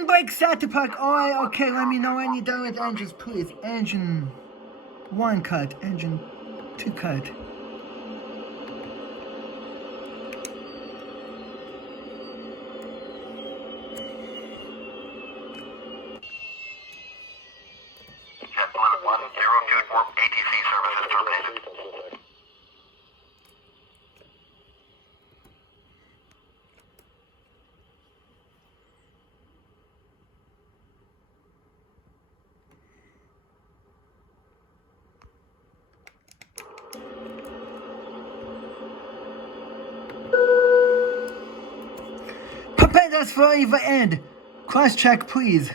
Engine brake set to park. Oh, okay, let me know when you're done with engines, please. Engine 1 cut, engine 2 cut. JetBlue 1024 ATC services terminated. Prepare us for either end. Cross check, please.